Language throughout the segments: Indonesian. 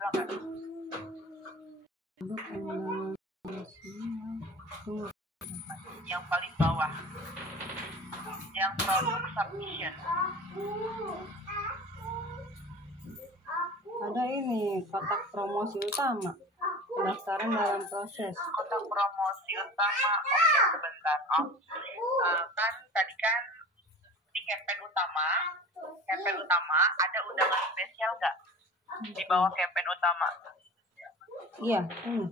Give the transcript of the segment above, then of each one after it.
sebelah kan? Yang paling bawah, yang produk submission. Ada ini kotak promosi utama, pendaftaran dalam proses. Kotak promosi utama, oke sebentar. Kan tadi kan di campaign utama ada undangan spesial nggak di bawah campaign utama? Iya, ini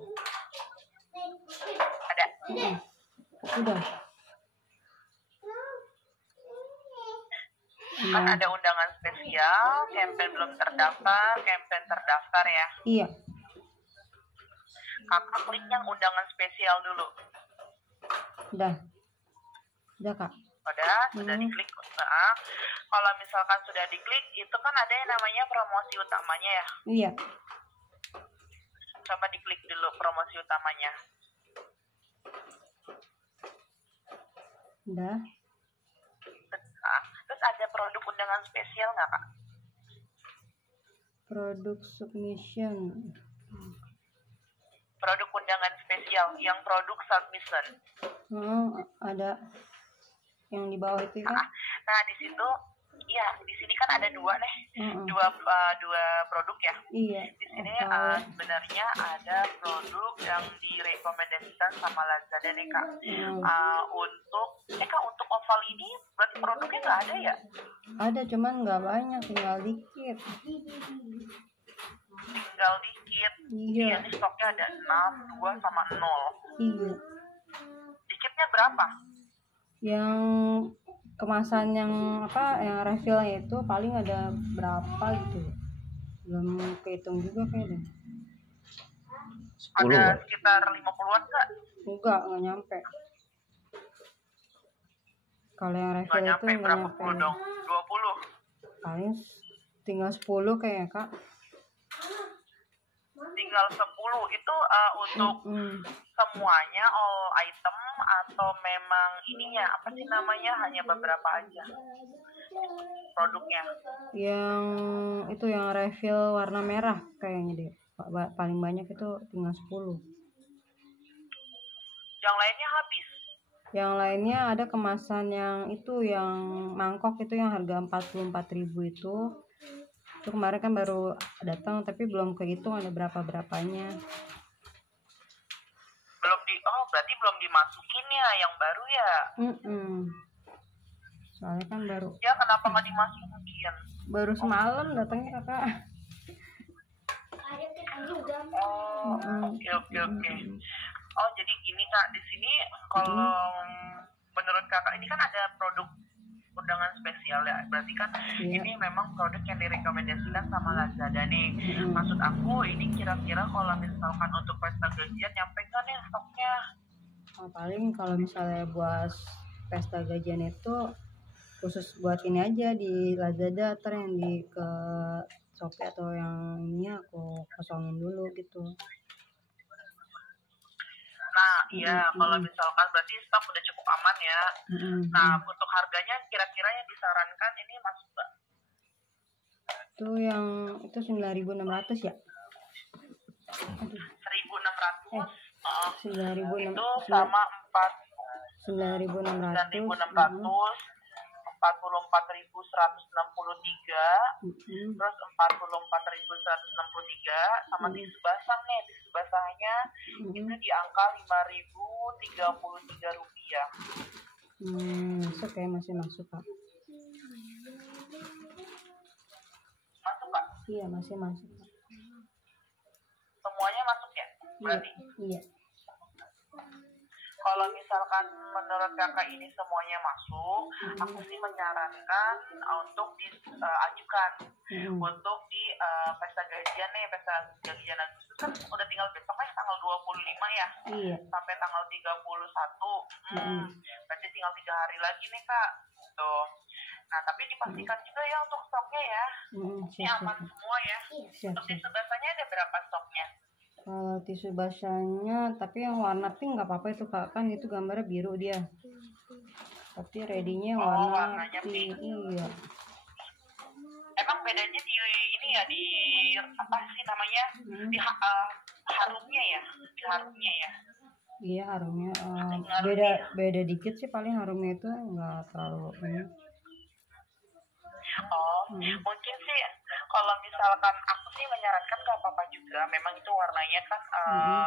Ada. udah. Kan ada undangan spesial, campaign belum terdaftar, campaign terdaftar ya. Iya. Kakak klik yang undangan spesial dulu. Udah Kak. Sudah diklik. Nah, kalau misalkan sudah diklik, itu kan ada yang namanya promosi utamanya ya. Iya. Coba diklik dulu promosi utamanya. Udah. Nah, terus ada produk undangan spesial nggak Kak? Produk submission. Produk undangan spesial, yang produk submission. Ada yang di bawah itu kan? Nah di situ, ya di sini kan ada dua nih, dua produk ya. Iya. Di sini sebenarnya ada produk yang direkomendasikan sama Lazada nih Kak. Untuk oval ini berarti produknya nggak ada ya? Ada, cuman nggak banyak, tinggal dikit. Iya, ini stoknya ada 6, 2 sama 0. Iya. Dikitnya berapa? Yang kemasan yang yang refillnya itu paling ada berapa gitu, belum kehitung juga kayaknya. Ada sekitar 50-an nggak nyampe. Kalau yang refill itu nggak nyampe. Dong? 20? Paling tinggal 10 kayaknya Kak. Tinggal 10 itu untuk semuanya, all item, atau memang ininya apa sih namanya, hanya beberapa aja produknya? Yang itu yang refill warna merah kayaknya deh, paling banyak itu tinggal 10. Yang lainnya habis? Yang lainnya ada kemasan yang itu, yang mangkok itu yang harga 44.000 itu kemarin kan baru datang, tapi belum kehitung ada berapanya. Berarti belum dimasukin ya yang baru ya? Soalnya kan baru. Ya kenapa nggak dimasukin? Baru semalam datangnya Kakak. Oke. Jadi gini Kak, di sini kalau menurut Kakak ini kan ada produk undangan spesial ya, berarti kan ini memang produk yang direkomendasikan sama Lazada nih. Maksud aku ini kira-kira kalau misalkan untuk pesta gajian nyampe nggak nih stoknya? Paling kalau misalnya buat pesta gajian itu khusus buat ini aja di Lazada, yang di ke Shopee atau yang ini aku kosongin dulu gitu. Nah iya, kalau misalkan berarti stok udah cukup aman ya. Nah untuk harganya kira-kira yang disarankan ini masuk nggak? Itu yang itu 9.600 ya? 1.600. 9.600 itu sama 9.600, 44.163, terus 44.163 sama tisu basah nih. Tisu basahnya itu di angka 5.033 rupiah. Masuk ya, masih masuk Kak. Masuk Kak? Iya, masih masuk Kak. Semuanya masuk ya berarti? Iya. Kalau misalkan menurut Kakak ini semuanya masuk, aku sih menyarankan untuk diajukan untuk di pesta gajian nih. Pesta gajian Agustus kan udah tinggal besoknya tanggal 25 ya. Iya. Sampai tanggal 31. Berarti tinggal 3 hari lagi nih Kak. Tuh. Nah, tapi dipastikan juga ya untuk stoknya ya. Ini aman semua ya. Untuk tisu basahnya ada berapa stoknya? Kalau tisu basahnya, tapi yang warna pink nggak apa-apa itu Kak, kan itu gambarnya biru dia. Tapi ready-nya warnanya pink. Iya. Emang bedanya di ini ya di apa sih namanya di harumnya ya, di harumnya ya. Iya harumnya Ngaruhnya. beda dikit sih, paling harumnya itu nggak terlalu ini. Oh, mungkin sih kalau misalkan aku sih menyarankan gak apa-apa juga. Memang itu warnanya kan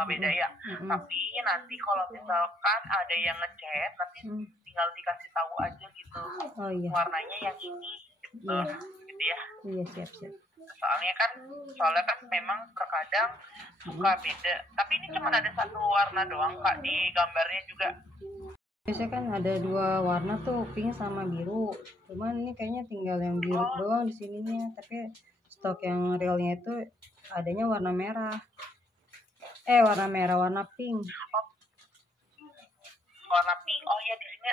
beda ya. Tapi nanti kalau misalkan ada yang ngechat, nanti tinggal dikasih tahu aja gitu. Oh iya. Warnanya yang ini gitu. Iya. Gitu ya. Iya siap. Soalnya kan memang terkadang suka beda. Tapi ini cuma ada satu warna doang Kak di gambarnya juga. Biasanya kan ada 2 warna tuh, pink sama biru. Cuman ini kayaknya tinggal yang biru doang di sininya. Tapi stok yang realnya itu adanya warna merah. Warna pink. Warna pink. Oh ya, di sini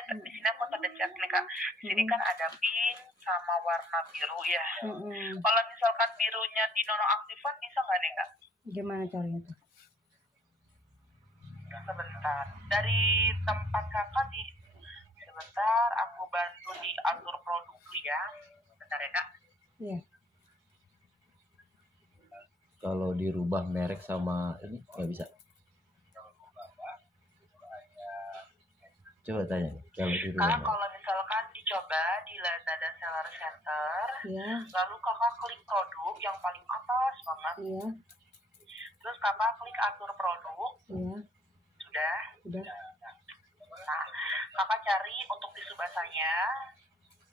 aku ada chat nih Kak. Di sini kan ada pink sama warna biru ya. Kalau misalkan birunya di nonaktifan bisa nggak nih Kak? Gimana caranya tuh? Sebentar. Dari tempat Kakak sebentar aku bantu diatur produk dulu ya. Bentar ya Kak. Iya. Kalau dirubah merek sama ini nggak bisa. Coba tanya kalau dirubah. Kak, kalau misalkan dicoba di Lazada Seller Center, Iya. lalu Kakak klik produk yang paling atas banget. Iya. Terus Kakak klik atur produk. Iya. Sudah. Nah, Kakak cari untuk tisu basahnya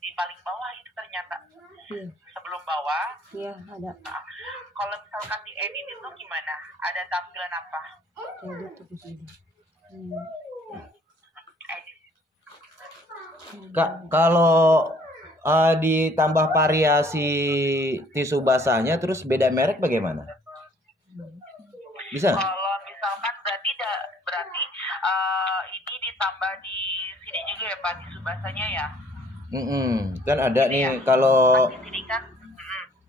di paling bawah itu ternyata. Iya. Sebelum bawah. Iya, ada. Nah, kalau misalkan di edit itu gimana? Ada tampilan apa? Edit tuh di sini. Edit. Kak, kalau ditambah variasi tisu basahnya terus beda merek bagaimana? Bisa? Kalau misalkan berarti ini ditambah di sini juga ya Pak tisu basahnya ya? Kan ada Ini nih ya? kalau Kan di sini kan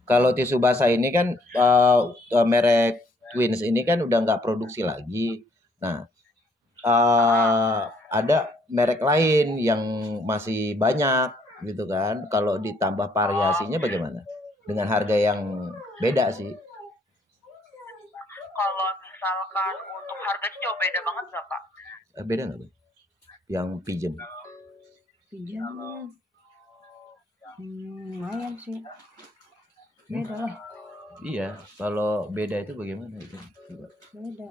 kalau tisu basah ini kan merek Twins ini kan udah nggak produksi lagi. Nah, ada merek lain yang masih banyak gitu kan. Kalau ditambah variasinya bagaimana? Dengan harga yang beda sih. kalau misalkan untuk harganya jauh beda banget nggak Pak? Beda nggak, Bang? Yang pijem? Lumayan sih. Beda lah. Iya, kalau beda itu bagaimana itu? Beda.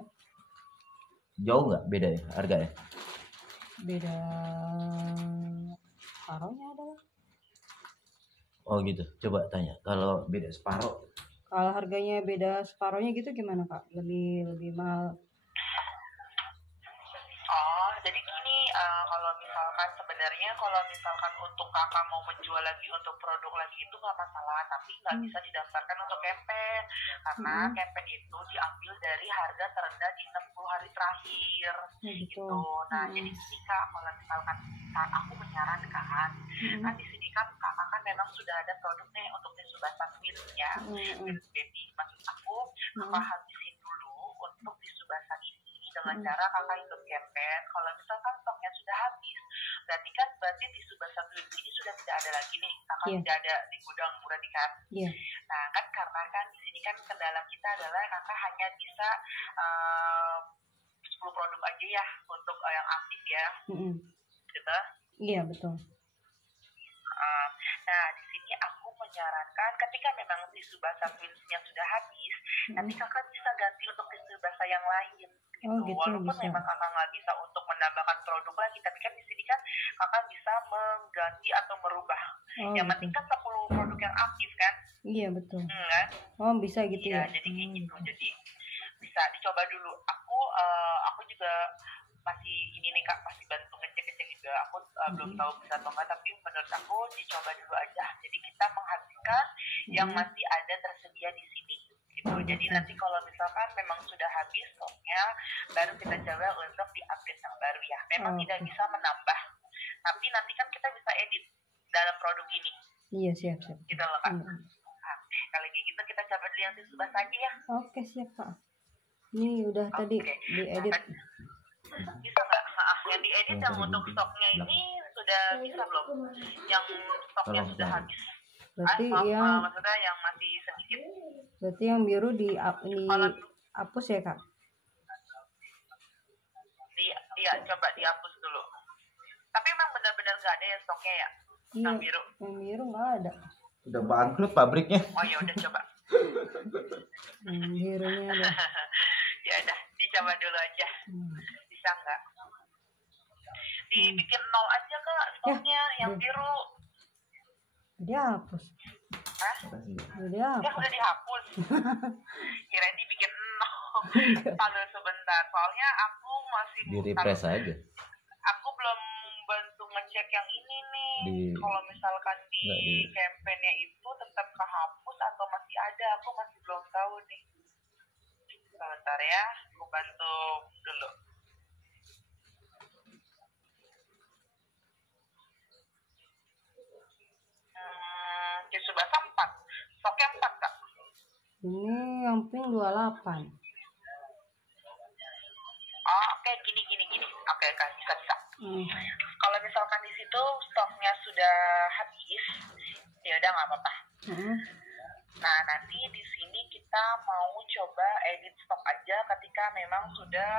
Jauh nggak beda ya harganya? Beda separohnya ada lah. Oh gitu, coba tanya. Kalau beda separuh. Kalau harganya beda separohnya gitu gimana Kak? Lebih mahal. Oh, jadi gini, kalau misalkan untuk Kakak mau menjual lagi untuk produk lagi itu nggak masalah, tapi nggak bisa didaftarkan untuk campaign karena campaign itu diambil dari harga terendah di 60 hari terakhir gitu. Nah, jadi gini Kak, kalau misalkan saat aku menyarankan, kan di sini kan Kakak kan memang sudah ada produk nih untuk tisu basah Twins ya, Twins Baby. Maksud aku, Kakak habisin dulu untuk tisu basah ini dengan cara Kakak ikut campaign. Kalau misalkan stoknya sudah habis, berarti tisu basah Twins ini sudah tidak ada lagi nih, Kakak tidak ada di gudang berarti kan. Nah kan karena kan di sini kan kendala kita adalah Kakak hanya bisa 10 produk aja ya untuk yang aktif ya, gitu. Iya betul. Nah di sini aku menyarankan ketika memang tisu basah Twinsnya sudah habis, nanti Kakak bisa ganti untuk tisu basah yang lain. Gitu. Walaupun bisa. memang Kakak nggak bisa untuk menambahkan produk lagi, tapi kan di sini kan Kakak bisa mengganti atau merubah. Yang penting kan 10 produk yang aktif kan? Iya betul. Kan? Oh bisa gitu ya? Jadi kayak gitu. Jadi bisa dicoba dulu. Aku juga masih ini nih Kak, masih bantu ngecek juga. Aku belum tahu bisa atau enggak, tapi menurut aku dicoba dulu aja. Jadi kita menghabiskan yang masih ada tersedia di sini. Gitu. Jadi nanti kalau misalkan memang sudah habis stoknya, baru kita coba untuk di-update yang baru ya. Memang tidak bisa menambah, tapi nanti kan kita bisa edit dalam produk ini. Iya siap. Gitu loh Kak. Nah, kalau kayak gitu kita coba dulu yang tisu basah aja ya. Oke siap Kak. Ini udah tadi diedit. Bisa nggak? Yang diedit yang untuk stoknya ini sudah bisa belum? Yang stoknya sudah habis. Berarti maksudnya yang masih sedikit. berarti yang biru Kalau dihapus ya Kak? iya coba dihapus dulu. Tapi emang benar-benar nggak ada ya stoknya ya? Iya, Yang biru. yang biru nggak ada. Udah bangkrut pabriknya. Oh ya udah coba. Yang birunya ada. Ya udah dicoba dulu aja. Bisa nggak? Dibikin 0 aja Kak stoknya yang biru. Dia hapus. Hah? Dia Ya hapus. udah dihapus. Kirain dibikin 0. Tahu sebentar. Soalnya aku masih Di refresh aja. Aku belum bantu ngecek yang ini nih. Kalau misalkan di Nggak campaign-nya itu tetap kehapus atau masih ada, aku masih belum tahu nih. Sebentar ya, aku bantu dulu. Tisu basah 4. Stoknya 4 Kak. Ini yang pink 28. Oh, oke, gini. Oke, Kak, bisa. Kalau misalkan di situ stoknya sudah habis, ya udah nggak apa-apa. Nah, nanti di sini kita mau coba edit stok aja ketika memang sudah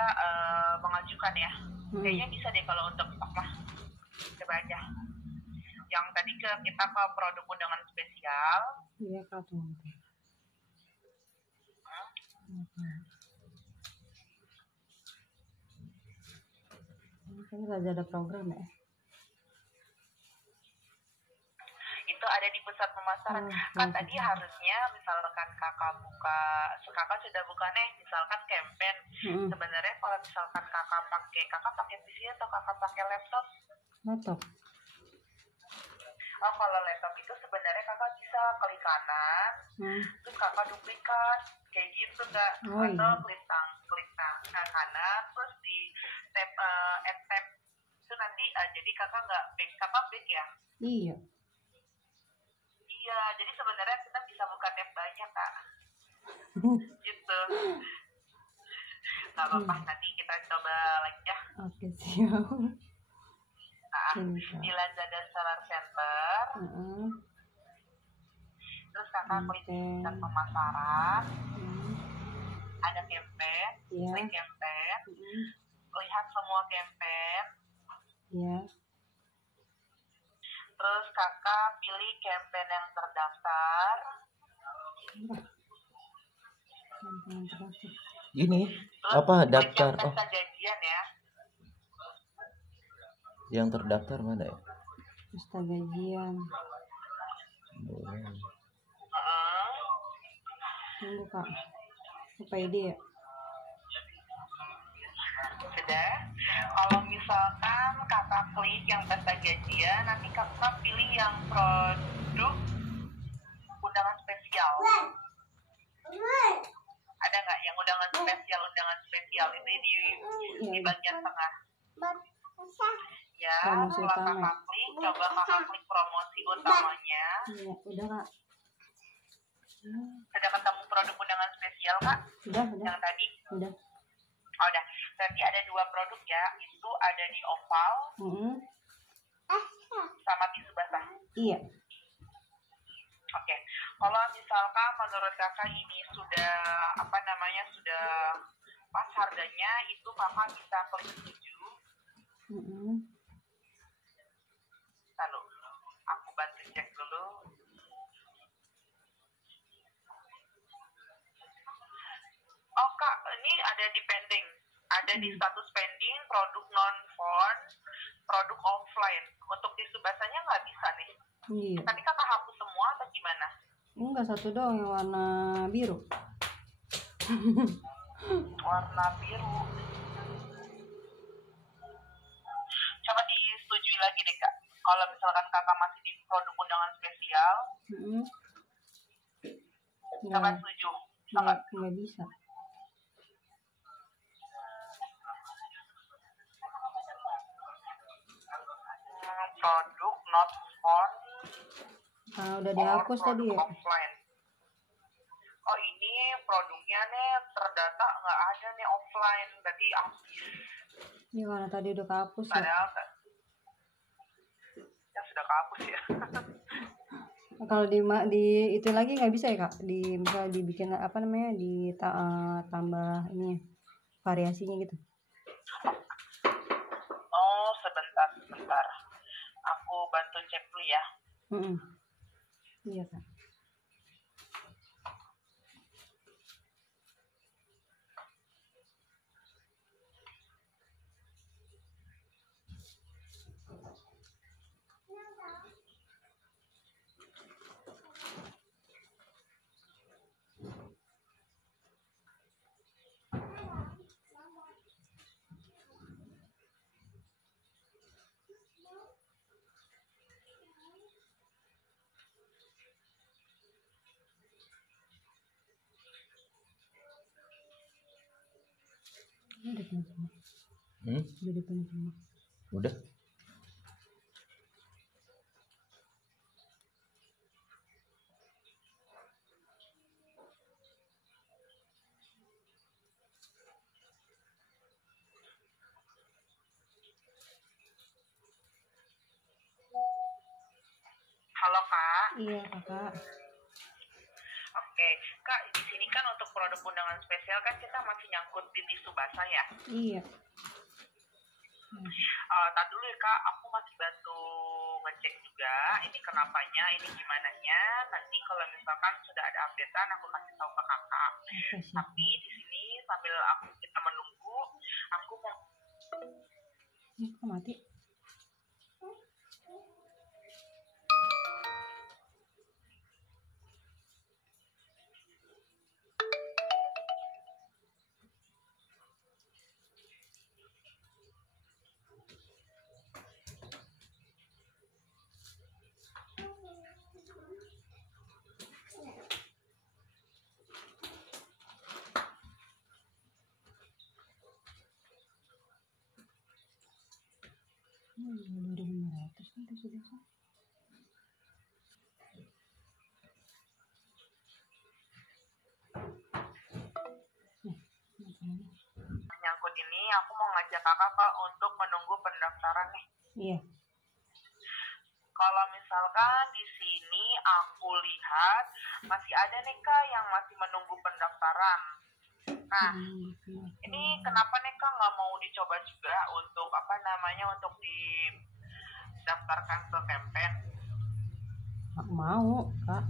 mengajukan ya. Kayaknya bisa deh kalau untuk stok lah. Coba aja. Yang tadi kita ke produk undangan spesial. Iya Kak, tunggu. Ini lagi ada program ya? Itu ada di pusat pemasaran. Kan tadi harusnya misalkan kakak sudah buka nih misalkan campaign. Sebenarnya kalau misalkan kakak pakai PC atau kakak pakai laptop? Laptop. Oh, kalau laptop itu sebenarnya kakak bisa klik kanan, terus kakak duplikat kayak gitu Kak. Atau klik kanan, terus di tab add tab itu nanti jadi kakak nggak back ya? Iya. Iya, jadi sebenarnya kita bisa buka tab banyak Kak. Gitu. Nggak apa-apa, nanti kita coba lagi ya. Oke, siap. Nah, di Lazada Seller Center. Terus kakak klik pusat pemasaran. Ada campaign, klik campaign. Lihat semua campaign. Iya. Terus kakak pilih campaign yang terdaftar. Ini terus apa daftar? Oh. Gajian ya. Yang terdaftar mana ya? Pesta gajian. Tunggu Kak. Apa ide ya? Sudah. Kalau misalkan kakak klik yang pesta gajian, nanti kakak pilih yang produk undangan spesial. Ada nggak yang undangan spesial itu di bagian tengah? Ya, promosi setelah utama. kakak klik, coba kakak klik promosi utamanya. Iya, udah Kak. Sudah ketemu produk undangan spesial Kak? Udah. Yang tadi? Udah. Oh, udah. Berarti ada 2 produk ya. Itu ada di oval sama tisu basah. Iya. Oke. Kalau misalkan menurut kakak ini sudah sudah pas harganya, itu kakak bisa klik setuju. Lalu aku bantu cek dulu. Oh Kak, ini ada di pending. Ada di status pending, produk non-phone, produk offline. Untuk tisu basahnya nggak bisa nih. Iya. Tapi kakak hapus semua atau gimana? Enggak, satu doang yang warna biru. Warna biru. Coba disetujui lagi deh Kak. Kalau misalkan kakak masih di produk undangan spesial, coba setuju. Nggak bisa. Produk not phone. Udah dihapus tadi ya? Offline. Oh, ini produknya nih terdata nggak ada nih offline, berarti habis. Ini mana tadi udah kehapus ya? Padahal ya sudah kehapus ya. Kalau di itu lagi nggak bisa ya kak, di misalnya dibikin apa namanya, tambah ini variasinya gitu. Oh, sebentar, sebentar. Aku bantu cek dulu ya. Mm-mm. Iya kak. Udah penuh semua. Udah penuh semua. Udah. Halo Kak. Iya kakak. Oke, Kak, di sini kan untuk produk undangan spesial kan kita masih nyangkut di tisu basah ya. Iya. Tadi dulu ya Kak, aku masih bantu ngecek juga ini kenapanya, ini gimana nya. Nanti kalau misalkan sudah ada updatean aku kasih tahu ke Kakak. Oke, siap. Tapi di sini sambil kita menunggu, aku mau Ini kok mati? Ini 2.500 kan tisu basah. nyangkut ini, aku mau ngajak Kakak Kak untuk menunggu pendaftaran nih. Iya. Kalau misalkan di sini aku lihat masih ada nih Kak yang masih menunggu pendaftaran. Nah, ini kenapa nih Kak nggak mau dicoba juga untuk apa namanya untuk didaftarkan ke campaign? Mau kak.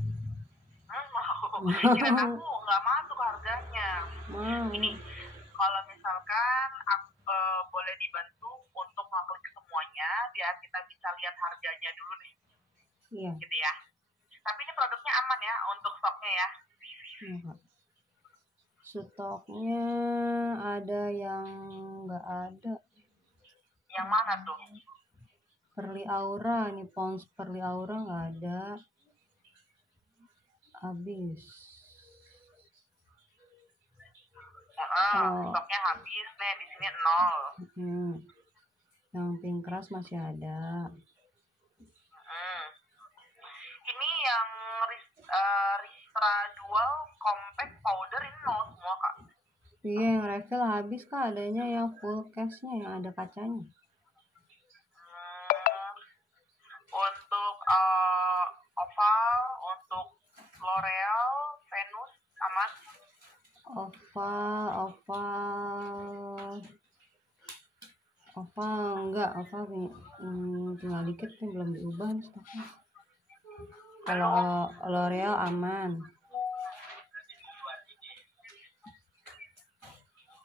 Mau. Kira aku nggak masuk harganya. Mau. Ini kalau misalkan aku, boleh dibantu untuk ngeklik semuanya biar kita bisa lihat harganya dulu nih. Iya. Gitu ya. Tapi ini produknya aman ya untuk stoknya ya. Iya kak. Stoknya ada yang nggak ada. Yang mana tuh? Perli Aura, ini Pons Perli Aura nggak ada. Habis. Stoknya habis nih, di sini 0. Yang pink keras masih ada. Ini yang Ristra Dual Compact Powder ini 0 semua Kak. Iya, yang refill habis kak, adanya yang full case-nya yang ada kacanya. Untuk Oval, untuk L'Oreal, Venus, aman? Oval enggak, Oval tinggal dikit nih, belum diubah nih stoknya. Kalau L'Oreal aman.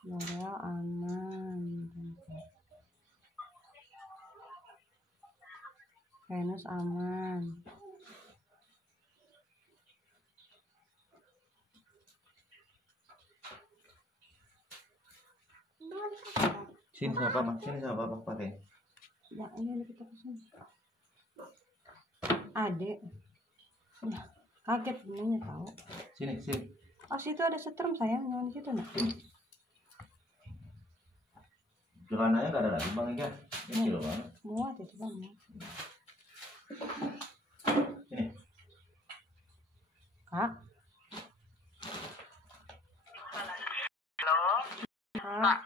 L'Oreal aman. Venus aman. Sini sama papa, pakai. Ya, ini kita pesan. Adek. Ya, kaget benernya tahu. Sini. Oh, situ ada setrum sayang, jangan di situ nak. Celananya nggak ada lagi bang Ika, kecil banget. Muat itu bang. Sini. Kak. Halo. Kak.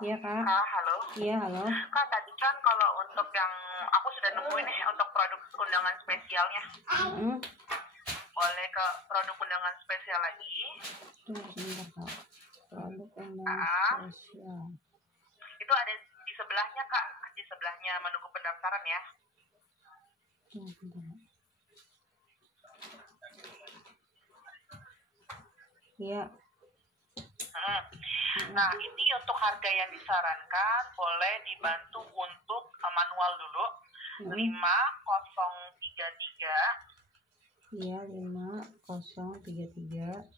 Iya kak. Kak, halo. Iya halo. Kak, tadi kan kalau untuk yang aku sudah nungguin nih untuk produk undangan spesialnya. Boleh ke produk undangan spesial lagi. Tunggu sebentar Kak. Produk undangan spesial. Itu ada di sebelahnya Kak, di sebelahnya menunggu pendaftaran ya. Tunggu sebentar. Iya. Nah, ini untuk harga yang disarankan boleh dibantu untuk manual dulu. 5033. Iya, 5033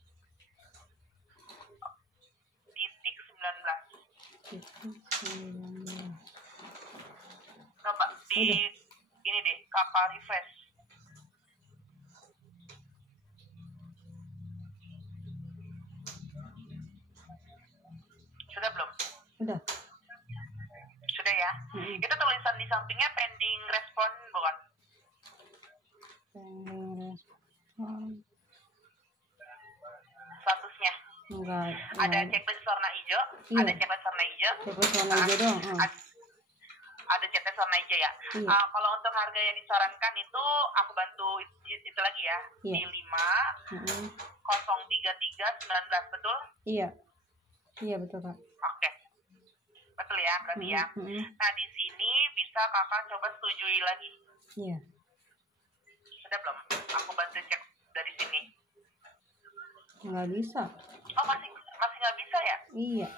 titik 19. titik 19. Coba di ini deh, kapal refresh. Sudah belum? Udah. Sudah ya. Itu tulisan di sampingnya pending respon bukan? Pending respon. Statusnya. Enggak. Ada checklist warna hijau. Iya. Ada checklist warna hijau. Checklist warna hijau dong. Ada checklist warna hijau ya. Iya. Kalau untuk harga yang disarankan itu aku bantu itu lagi ya. Iya. Di 503319 betul? Iya. Iya betul Kak. Oke. Betul ya berarti ya. Nah di sini bisa kakak coba setujui lagi. Iya. Sudah belum? Aku bantu cek dari sini. Nggak bisa. Oh masih nggak bisa ya? Iya.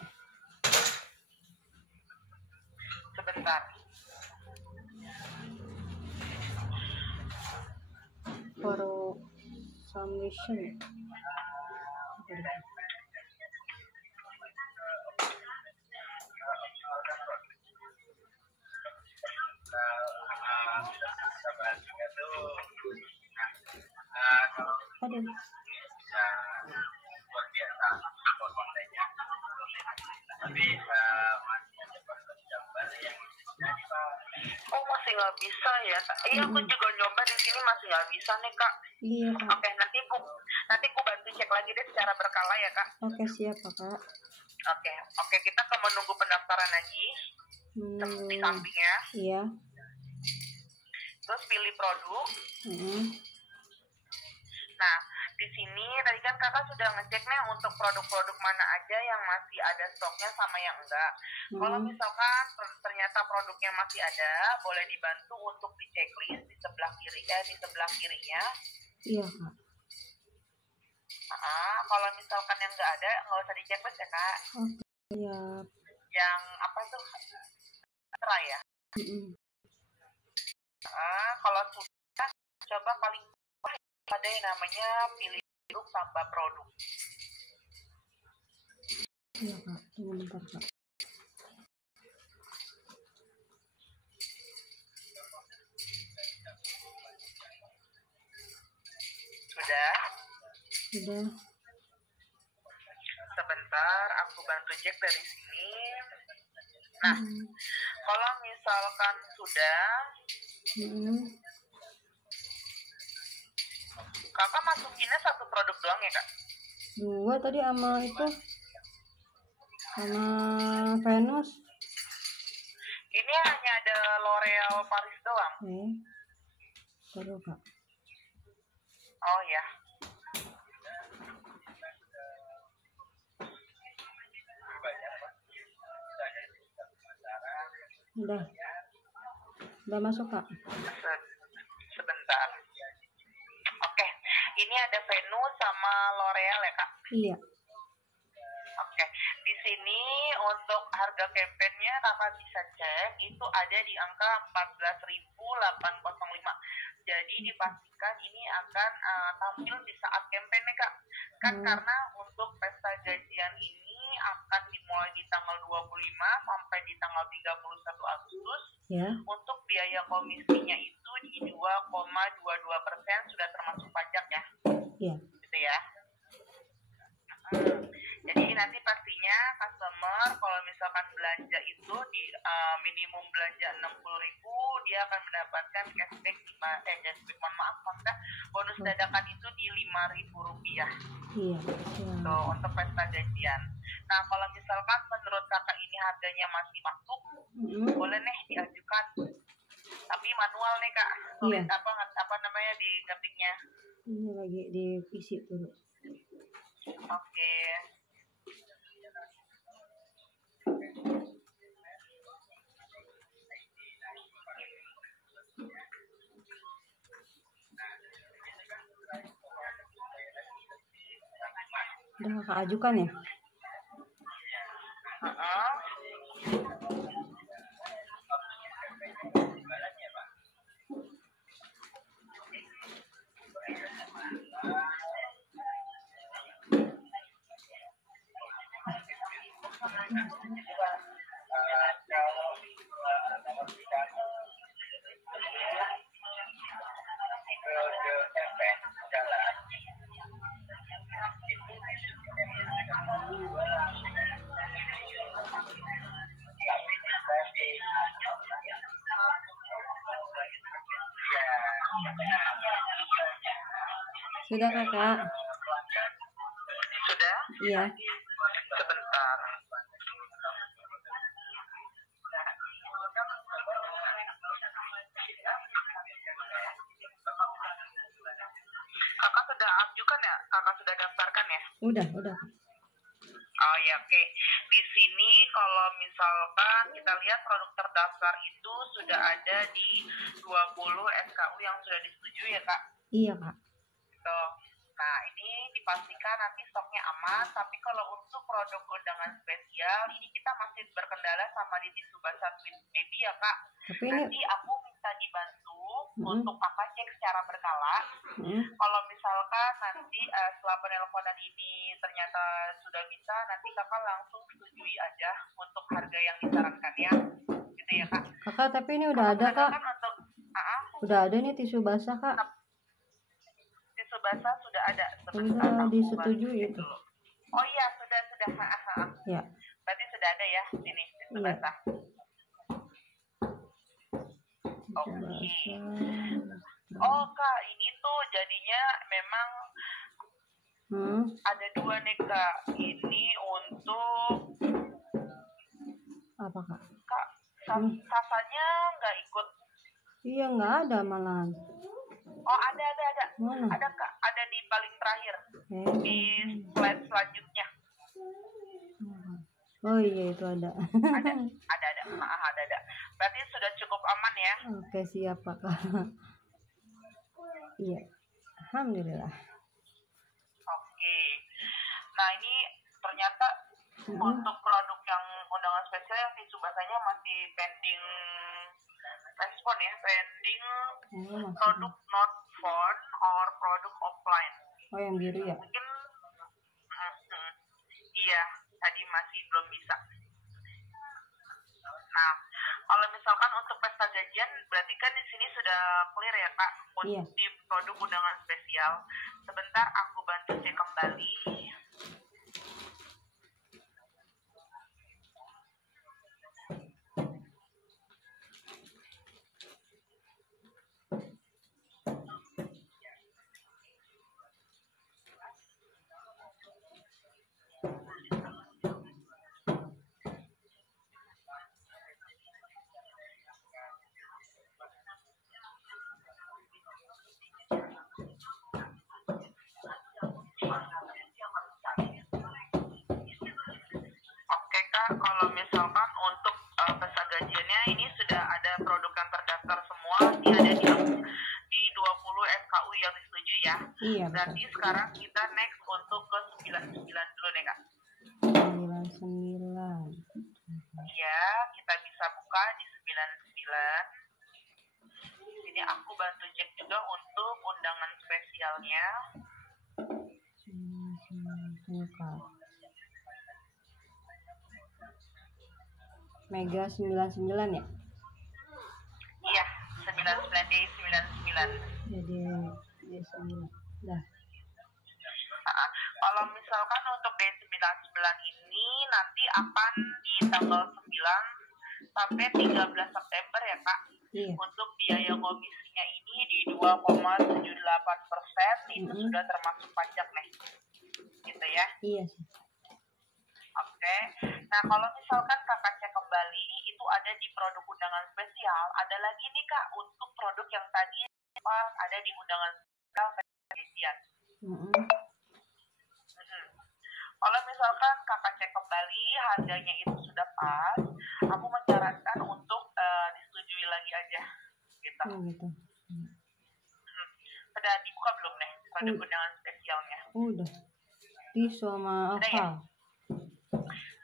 Sebentar. For submission. Aduh. Oh masih nggak bisa ya? Iya aku juga nyoba di sini masih nggak bisa nih Kak. Iya Kak. Oke nanti aku bantu cek lagi deh secara berkala ya Kak. Oke siap Kak. Oke kita ke menunggu pendaftaran lagi. Di sampingnya. Iya. Terus pilih produk. Nah, di sini tadi kan kakak sudah ngecek nih untuk produk-produk mana aja yang masih ada stoknya sama yang enggak. Kalau misalkan ternyata produknya masih ada, boleh dibantu untuk di checklist di sebelah kirinya. Iya Kak. Kalau misalkan yang enggak ada, nggak usah di checklist ya Kak. Iya. Yang apa tuh? Try ya. Kalau sudah, coba paling ada yang namanya pilih produk tambah produk. Iya Kak, tunggu bentar Kak. Sudah? Sudah. Sebentar, aku bantu cek dari sini. Nah, kalau misalkan sudah, kakak masukinnya satu produk doang ya Kak? 2 tadi sama itu, sama Venus. Ini hanya ada L'Oreal Paris doang. Baru Kak. Oh ya. Udah masuk Kak. Sebentar. Oke, ini ada Venus sama L'Oreal ya Kak? Iya. Oke, di sini untuk harga kampanyenya kakak bisa cek itu ada di angka 14.805. Jadi dipastikan ini akan tampil di saat kampanye Kak. Kan karena untuk pesta gajian ini akan dimulai di tanggal 25 sampai di tanggal 31 Agustus. Ya. Untuk biaya komisinya itu di 2,22% sudah termasuk pajak ya. Iya. Gitu ya. Jadi nanti pastinya customer kalau misalkan belanja itu di minimum belanja 60.000 dia akan mendapatkan cashback maksudnya bonus dadakan itu di Rp5.000. Iya. Tuh, untuk pesta gajian. Nah kalau misalkan menurut kakak ini harganya masih masuk, boleh nih diajukan. Tapi manual nih kak, Iya. tulis apa namanya di ngetiknya. Ini lagi diisi dulu. Oke. Udah kakak ajukan ya? Heeh. Sudah kakak? Sudah? Iya. Sebentar. Kakak sudah ajukan ya? Kakak sudah daftarkan ya? Udah. Oh ya, oke. Di sini kalau misalkan kita lihat produk terdaftar itu sudah ada di 20 SKU yang sudah disetujui ya kak. Iya kak. Tuh. Nah ini dipastikan nanti stoknya aman. Tapi kalau untuk produk undangan spesial ini kita masih berkendala sama di tisu basah Twin Baby ya kak. Tapi ini Nanti aku minta dibantu untuk kakak cek secara berkala. Kalau misalkan nanti setelah penelponan ini ternyata sudah bisa, nanti kakak langsung setujui aja untuk harga yang disarankan ya, gitu ya kak. kakak tapi ini udah ada kak. Kan untuk Udah ada nih tisu basah kak. tisu basah sudah ada. Udah disetujui itu. Oh iya sudah. Ya. Berarti sudah ada ya ini tisu Iya. basah. Oke. Oh kak, ini tuh jadinya memang ada dua nih kak. Ini untuk Apa kak? kak sasanya nggak ikut. Iya nggak ada malahan. Oh ada. Mana? Ada kak, ada di paling terakhir di slide selanjutnya. Oh iya itu ada. Ada. Berarti sudah cukup aman ya. Oke siap kakak. Iya. Alhamdulillah. Oke. Nah ini ternyata untuk produk yang undangan spesial yang tisu basahnya masih pending respon ya, pending produk not found or produk offline. Oh yang biru ya? Mungkin iya tadi masih belum bisa. Nah kalau misalkan untuk pesta gajian berarti kan di sini sudah clear ya kak untuk Iya. di produk undangan spesial. Sebentar aku bantu cek kembali. Oke kak, kalau misalkan untuk pesta gajiannya ini sudah ada produk yang terdaftar semua, ini ada di 20 SKU yang disetujui ya. Iya Berarti betul. sekarang kita next untuk ke 99 dulu nih kak. 99. Iya, kita bisa buka di 99. Ini aku bantu cek juga untuk undangan spesialnya. Kak. Mega 99 ya? Iya, 99D99. Jadi D9. Dah. Kalau misalkan untuk D99 ini nanti akan di tanggal 9 sampai 13 September ya kak. Iya. Untuk biaya komisinya ini di 2,78%, itu sudah termasuk pajak nih. Gitu ya. Iya sih. Oke. Nah kalau misalkan kakak cek kembali itu itu ada di produk undangan spesial, ada lagi nih Kak untuk produk yang tadi ada di undangan spesial gajian. Kalau misalkan kakak cek kembali harganya itu sudah pas, aku menyarankan untuk disetujui lagi aja gitu. Gitu. Sudah dibuka belum nih produk undangan spesialnya? Udah. Tisu sama Udah ya? oval.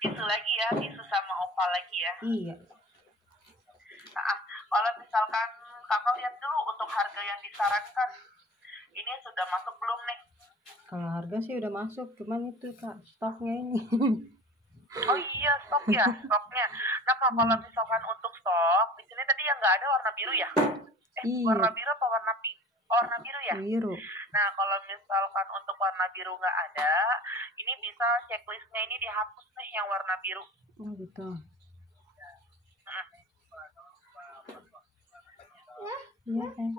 Tisu lagi ya, tisu sama oval lagi ya. Iya. Nah, kalau misalkan kakak lihat dulu untuk harga yang disarankan, ini sudah masuk belum nih? Kalau harga sih udah masuk, cuman itu Kak, stoknya ini. Oh iya, stok ya, stoknya. Nah, Kak, kalau misalkan untuk stok, di sini tadi yang nggak ada warna biru ya? Iya. Warna biru atau warna pink? Warna biru ya? Biru. Nah, kalau misalkan untuk warna biru nggak ada, ini bisa checklistnya ini dihapus nih yang warna biru. Oh gitu. Iya kan.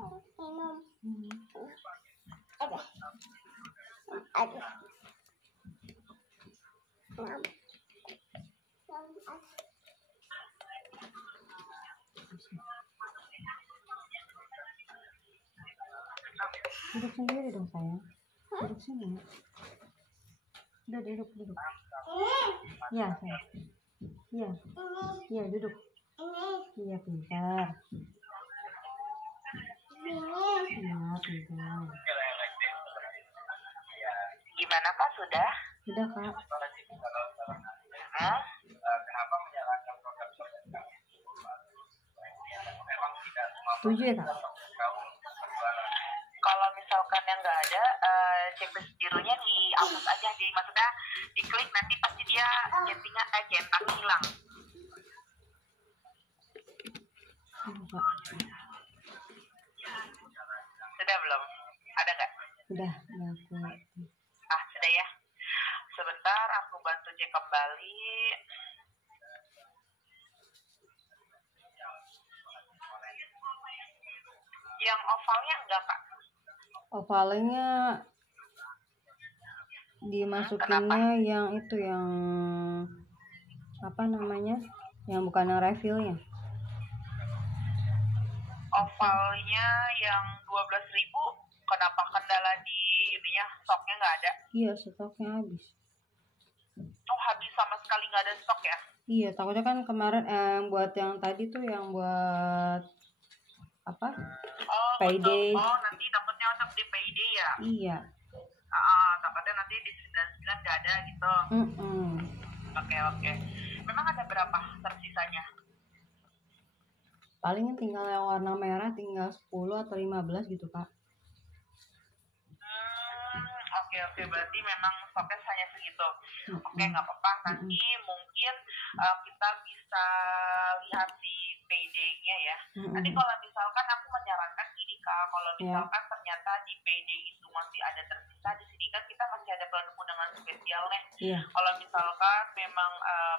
Duduk sendiri dong sayang. Duduk sini. Udah duduk. Ya sayang. Iya. Iya duduk. Iya pintar. Iya pintar. Gimana Kak, sudah? Sudah Kak. Kenapa menyarankan produk Setuju ya Kak? Kalau misalkan yang nggak ada, checklist birunya dihapus aja, maksudnya diklik nanti pasti dia centang hilang. Sudah belum? Ada nggak? Sudah aku. Sudah ya. Sebentar aku bantu cek kembali. Yang ovalnya enggak Kak? Ovalnya dimasukinnya yang itu yang apa namanya? Yang bukan yang refillnya. Ovalnya yang 12.000, kenapa kendala di ininya, stoknya nggak ada? Iya, stoknya habis. Oh, habis sama sekali nggak ada stok ya? Iya, takutnya kan kemarin buat yang tadi tuh yang buat apa? Oh, payday. Oh, nanti dapatnya untuk di payday ya? Iya. Dapatnya nanti di 99 nggak ada gitu. Oke. Memang ada berapa tersisanya? Paling tinggal yang warna merah tinggal 10 atau 15 gitu Kak. Oke, berarti memang stoknya hanya segitu. Oke, nggak apa-apa. Nanti mungkin kita bisa lihat di payday-nya ya. Nanti kalau misalkan aku menyarankan gini Kak, kalau misalkan ternyata di payday itu masih ada tersisa, di sini kan kita masih ada produk undangan spesial nih. Kalau misalkan memang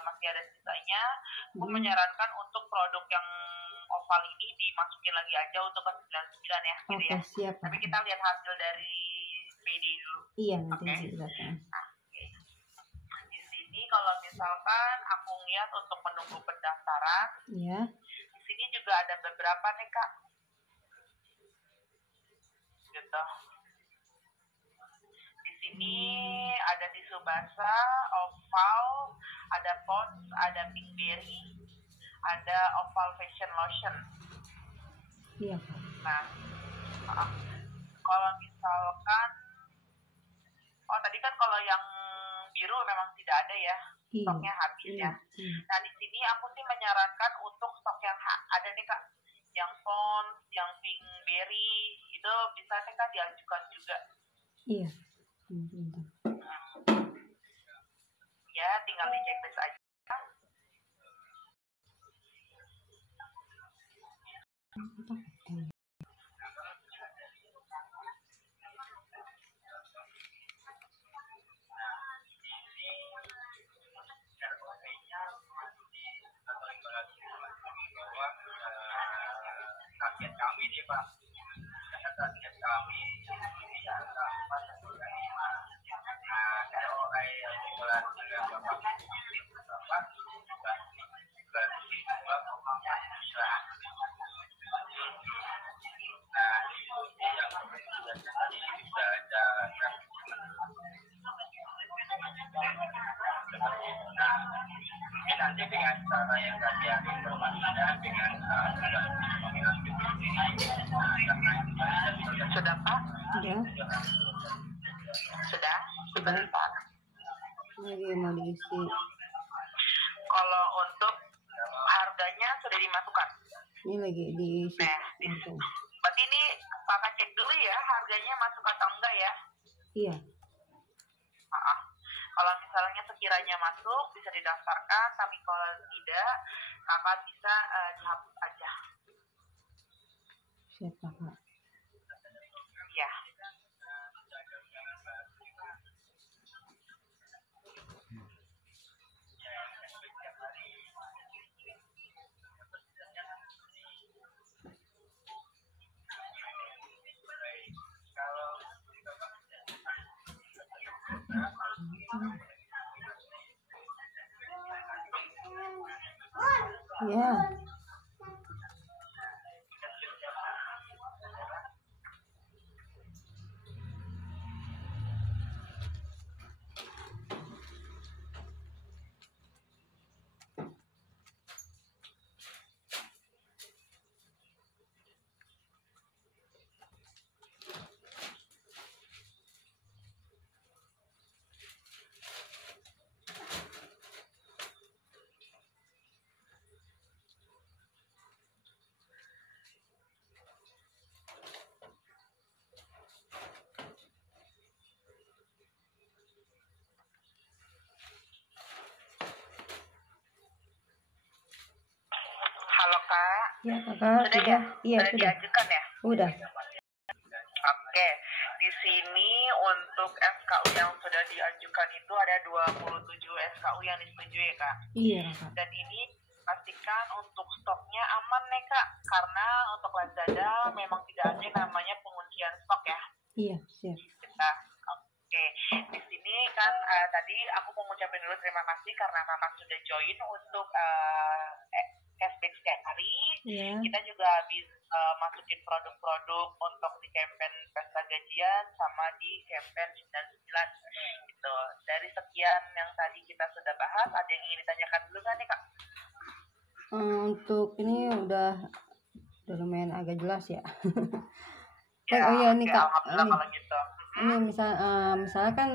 masih ada sisanya, aku menyarankan untuk produk yang oval ini dimasukin lagi aja untuk ke 99 ya, gitu ya. Siap. Tapi kita lihat hasil dari payday dulu. Iya, nanti dilihatnya. Di sini kalau misalkan aku lihat untuk menunggu pendaftaran, di sini juga ada beberapa nih Kak. Gitu. Di sini ada tisu basah, oval, ada Pond's, ada Pinkberry, ada oval fashion lotion. Iya. Nah, kalau misalkan, tadi kan kalau yang biru memang tidak ada ya, stoknya habis ya. Nah, di sini aku sih menyarankan untuk stok yang ada nih Kak, yang Pond's, yang Pinkberry, itu bisa nih Kak diajukan juga. Iya. Ya, tinggal di checklist aja. Target kami nih Pak, target kami Indonesia kalau kayak bulan 3 Bapak juga Sudah Pak? Udah, Sudah? Sudah. Sebentar. lagi mau diisi. Kalau untuk harganya sudah dimasukkan. Ini lagi diisi. Nah, Oke. berarti ini Kakak cek dulu ya harganya masuk atau enggak ya. Iya. Ah, kalau misalnya sekiranya masuk bisa didaftarkan, tapi kalau tidak Kakak bisa dihapus aja. Siap Kakak. Ya. Ya. Halo Kak. Ya Kakak. Sudah ya? Iya Sudah sudah. diajukan ya? Udah. Oke, di sini untuk SKU yang sudah diajukan itu ada 27 SKU yang disetujui ya Kak. Iya Kakak. Dan ini pastikan untuk stoknya aman nih Kak, karena untuk Lazada memang tidak ada namanya penguncian stok ya. Iya siap. Nah, oke, di sini kan tadi aku mau ngucapin dulu terima kasih karena Kakak sudah join untuk cashback setiap hari. Iya. Kita juga habis masukin produk-produk untuk di campaign pesta gajian sama di campaign 99 gitu. Dari sekian yang tadi kita sudah bahas, ada yang ingin ditanyakan dulu kan nih Kak? Untuk ini udah lumayan agak jelas ya. Ya, Oh iya nih oke, Kak, alhamdulillah ini kalau gitu. ini misalnya kan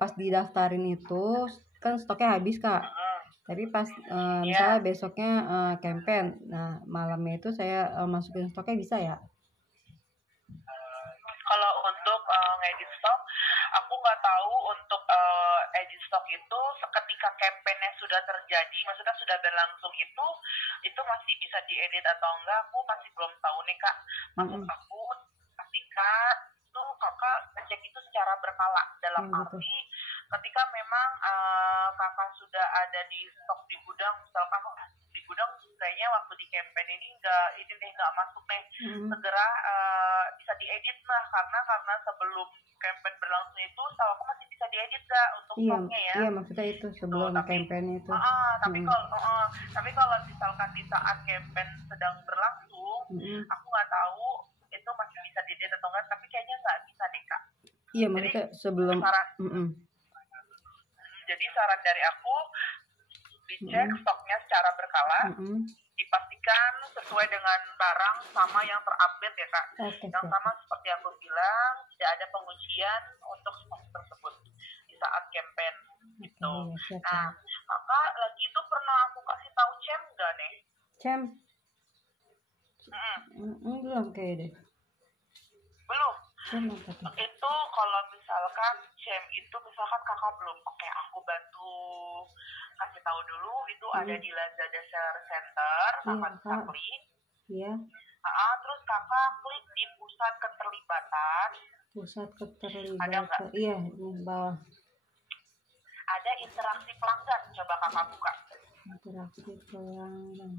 pas didaftarin itu kan stoknya habis Kak. Tapi pas misalnya besoknya campaign, nah malamnya itu saya masukin stoknya bisa ya? Kalau untuk ngedit stok, aku nggak tahu untuk edit stok itu ketika campaign-nya sudah terjadi, maksudnya sudah berlangsung itu masih bisa diedit atau enggak, aku masih belum tahu nih Kak. Maksud aku pastikan tuh Kakak ngecek itu secara berkala dalam Gitu. arti ketika memang Kakak sudah ada di stok di gudang, misalkan di gudang kayaknya waktu di campaign ini nggak masuk nih, segera bisa diedit lah karena sebelum campaign berlangsung itu setahu aku masih bisa diedit gak untuk stoknya ya. Iya maksudnya itu sebelum campaign itu. Tapi kalau misalkan di saat campaign sedang berlangsung, aku nggak tahu itu masih bisa diedit atau enggak, tapi kayaknya nggak bisa deh Kak. Iya maksudnya sebelum. Jadi saran dari aku dicek stoknya secara berkala, dipastikan sesuai dengan barang sama yang terupdate ya Kak. Yang sama seperti aku bilang, tidak ada penguncian untuk stok tersebut di saat campaign gitu. Nah, Kakak lagi itu pernah aku kasih tahu CEM nggak nih? CEM? Belum kayak deh. Belum? Itu kalau misalkan CEM itu misalkan Kakak belum, oke aku bantu kasih tahu dulu, itu ada di Lazada Seller Center, Kakak bisa klik. Iya. Terus Kakak klik di pusat keterlibatan. Pusat keterlibatan. Ada nggak? Iya, di bawah. Ada interaksi pelanggan, coba Kakak buka. Interaksi pelanggan.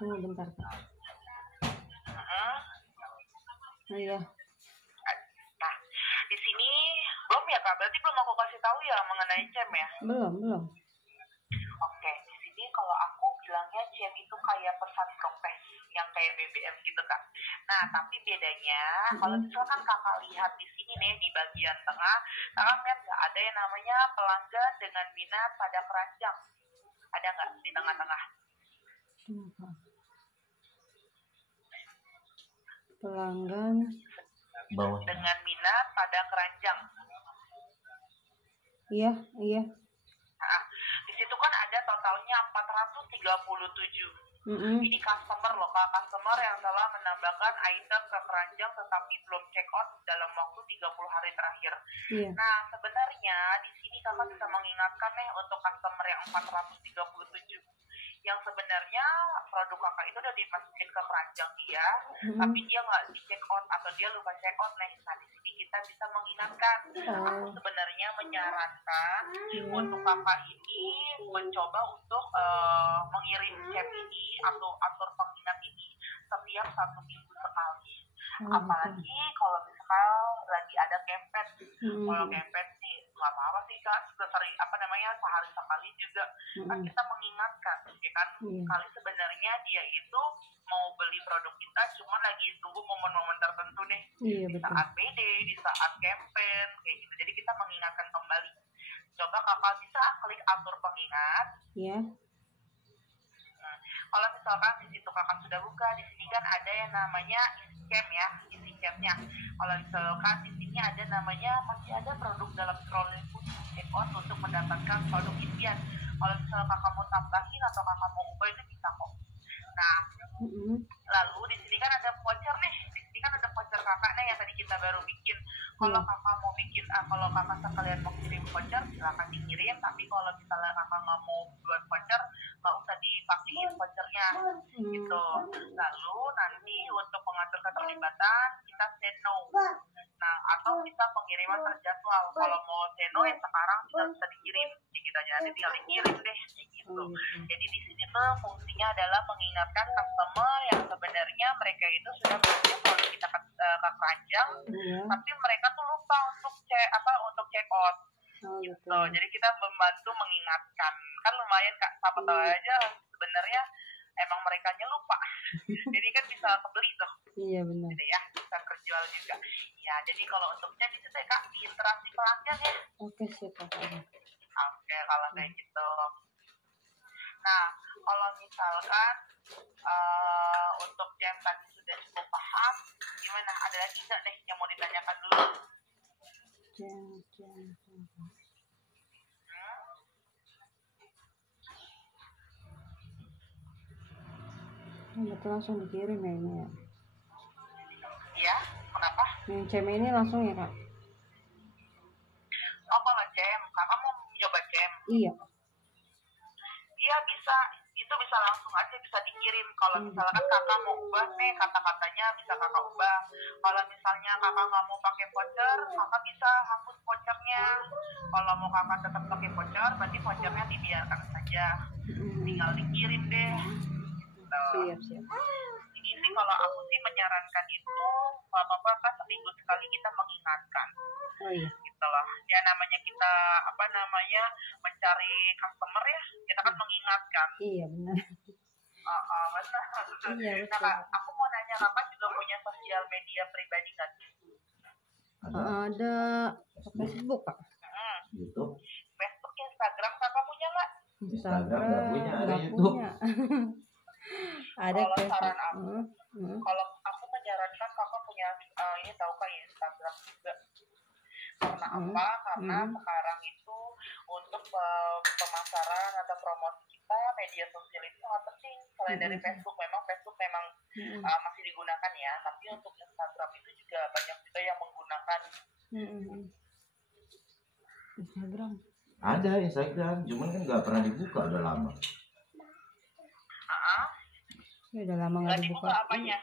Tunggu bentar Kak. Oh iya. Nah, di sini belum ya Kak? Berarti belum aku kasih tahu ya mengenai CEM ya? Belum. Oke, di sini sini kalau aku bilangnya CM itu kayak pesan topes yang kayak BBM gitu kak. Nah tapi bedanya kalau misalkan kakak lihat di sini nih di bagian tengah, kakak lihat nggak ada yang namanya pelanggan dengan minat pada keranjang, ada nggak di tengah-tengah? Pelanggan Bawah. Dengan minat pada keranjang. iya Nah, di situ kan ada totalnya 437. Ini customer loh kak, customer yang telah menambahkan item ke keranjang tetapi belum check out dalam waktu 30 hari terakhir. iya Nah sebenarnya di sini kakak bisa mengingatkan nih untuk customer yang 437 yang sebenarnya produk kakak itu udah dimasukin ke keranjang dia, tapi dia nggak di check out atau dia lupa check out nih. Nah di sini kita bisa mengingatkan. Aku sebenarnya menyarankan untuk kakak ini mencoba untuk mengirim chat ini atau atur pengingat ini setiap 1 minggu sekali. Apalagi kalau misal lagi ada campaign. Kalau campaign sih nggak apa-apa sih kak, sering sehari sekali juga kan kita mengingatkan ya kan. Kali sebenarnya dia itu mau beli produk kita cuma lagi tunggu momen-momen tertentu nih, di saat PD, di saat campaign kayak gitu. Jadi kita mengingatkan kembali. Coba kakak bisa klik atur pengingat. Kalau misalkan di situ kakak sudah buka, di sini kan ada yang namanya isi chat ya, isi chatnya. Kalau misalkan di sini ada namanya masih ada produk dalam scrolling check out untuk mendapatkan produk impian. Kalau misalkan kakak mau tambahin atau kakak mau ubah itu bisa kok. Nah, lalu di sini kan ada voucher nih. Di sini kan ada voucher kakak nih yang tadi kita baru bikin. Kalau kakak mau bikin, kalau kakak sekalian mau kirim voucher, silakan dikirim. Tapi kalau misalnya kakak nggak mau buat voucher, nggak usah dipakein vouchernya gitu. Lalu nanti untuk mengatur keterlibatan kita say no. Nah atau bisa pengiriman terjadwal. Kalau mau say no ya sekarang sudah bisa dikirim. Jadi kita nanti tinggal dikirim deh gitu. Jadi di sini tuh fungsinya adalah mengingatkan customer yang sebenarnya mereka itu sudah belanja produk kita ke keranjang, tapi mereka tuh lupa untuk check out. Gitu. Jadi kita membantu mengingatkan. Kan lumayan kak, siapa tahu aja sebenarnya emang mereka lupa. Jadi kan bisa kebeli tuh. Iya benar. Jadi ya, bisa terjual juga. Ya, jadi kalau untuk chat itu ya kak, di interaksi pelanggan ya. Oke sih kak. Oke, kalau kayak gitu. Nah, kalau misalkan untuk jam tadi sudah cukup paham, gimana? Ada lagi nggak deh yang mau ditanyakan dulu? Itu langsung dikirim ya ini ya? Iya, kenapa? Yang CM ini langsung ya kak? Oh kalau CM, kakak mau nyoba CM? Iya. Iya bisa, itu bisa langsung aja bisa dikirim. Kalau misalkan kakak mau ubah nih kata-katanya bisa kakak ubah. Kalau misalnya kakak nggak mau pakai voucher, kakak bisa hapus vouchernya. Kalau mau kakak tetap pakai voucher, berarti vouchernya dibiarkan saja. Tinggal dikirim deh. Siap. Ini sih kalau aku sih menyarankan itu apa-apa kan seminggu sekali kita mengingatkan. Oh iya. Gitu loh. Ya namanya kita mencari customer ya, kita kan mengingatkan. Iya benar. Benar. Iya betul. Nah, Kak, aku mau nanya kakak juga punya sosial media pribadi nggak sih? Ada Facebook kak. YouTube. Facebook, Instagram kakak punya nggak? Instagram nggak punya, ada nggak YouTube. punya. Ada Kalau Facebook. saran aku, kalau aku menyarankan kakak punya ini tahu kak Instagram juga. Karena apa? Karena sekarang itu untuk pemasaran atau promosi kita media sosial itu sangat penting. Selain dari Facebook memang masih digunakan ya, tapi untuk Instagram itu juga banyak juga yang menggunakan. Instagram. Ada Instagram, cuman kan nggak pernah dibuka, udah lama. Ya udah lama nggak dibuka. Apanya?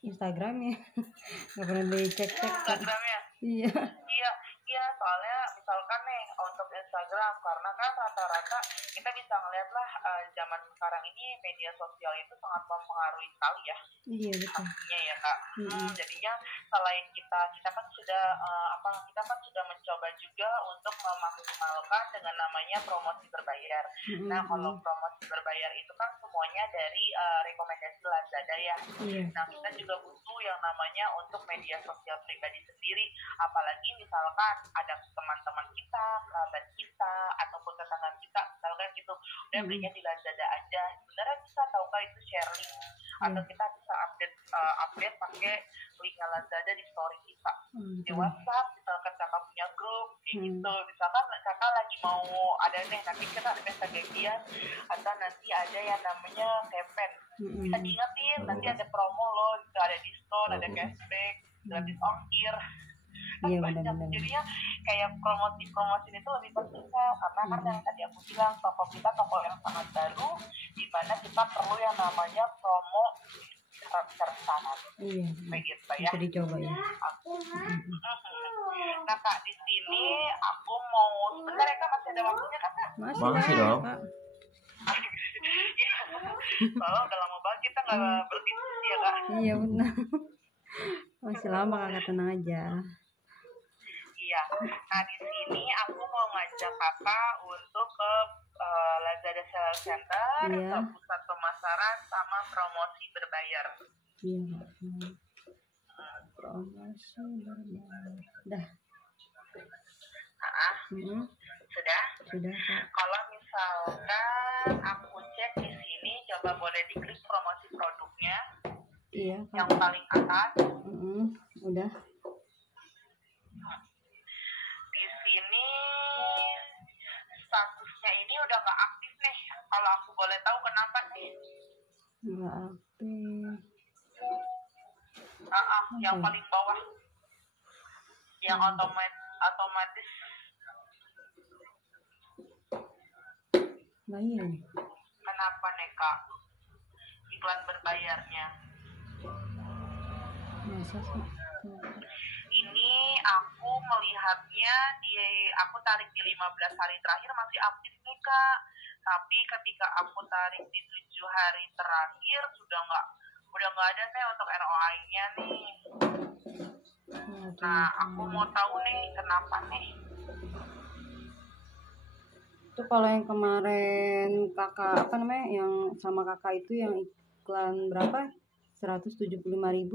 Instagramnya nggak pernah dicek. Instagramnya? Iya. Iya, soalnya misalkan nih untuk Instagram, karena kan rata-rata kita bisa ngeliat lah zaman sekarang ini media sosial itu sangat mempengaruhi sekali ya Iya betul. pastinya ya kak. Mm-mm. Jadinya selain kita kan sudah kita kan sudah mencoba juga untuk memaksimalkan dengan namanya promosi berbayar. Nah kalau Mm-mm. promosi berbayar itu kan semuanya dari rekomendasi Lazada ya. Iya. Nah kita juga butuh yang namanya untuk media sosial pribadi sendiri, apalagi misalkan ada teman-teman kita, kerabat kita, ataupun tetangga kita misalkan gitu, udah belinya di Lazada aja, sebenarnya bisa tahukah itu sharing atau kita bisa update pakai linknya Lazada di story kita di WhatsApp, misalkan kakak punya grup kayak gitu, misalkan kakak lagi mau ada nih nanti kita ada pesta gajian atau nanti ada yang namanya campaign, bisa diingetin nanti ada promo loh, gitu, ada diskon, ada cashback, gratis ongkir. Iya Banyak, benar-benar. jadinya kayak promosi itu lebih terbuka karena kan yang tadi aku bilang toko kita toko yang sangat baru di mana kita perlu yang namanya promo besar-besaran Iya. begitu ya. Bisa dicoba ya. Nah kak, di sini aku mau sebentar ya kak, masih ada waktunya kan kak? Masih dong. Kak. Soalnya udah lama banget kita nggak berdiskusi ya kak. Iya benar. Masih lama kakak, tenang aja. Iya. Nah di sini aku mau ngajak kakak untuk ke Lazada Sales Center, Iya. ke pusat pemasaran sama promosi berbayar. Iya. Promosi berbayar. Dah. Sudah? Sudah kak. Kalau misalkan aku cek di sini, coba boleh diklik promosi produknya. Iya kak. Yang paling atas. Udah. Di sini statusnya ini udah nggak aktif nih. Kalau aku boleh tahu kenapa nih? Nggak aktif. Yang paling bawah. Yang otomatis. Nah iya. Kenapa nih kak? Iklan berbayarnya. Masa sih? Ini aku melihatnya aku tarik di 15 hari terakhir masih aktif nih kak. Tapi ketika aku tarik di 7 hari terakhir udah nggak ada nih untuk ROI-nya nih. Nah aku mau tahu nih kenapa nih. Itu kalau yang kemarin kakak yang sama kakak itu yang iklan berapa? 175.000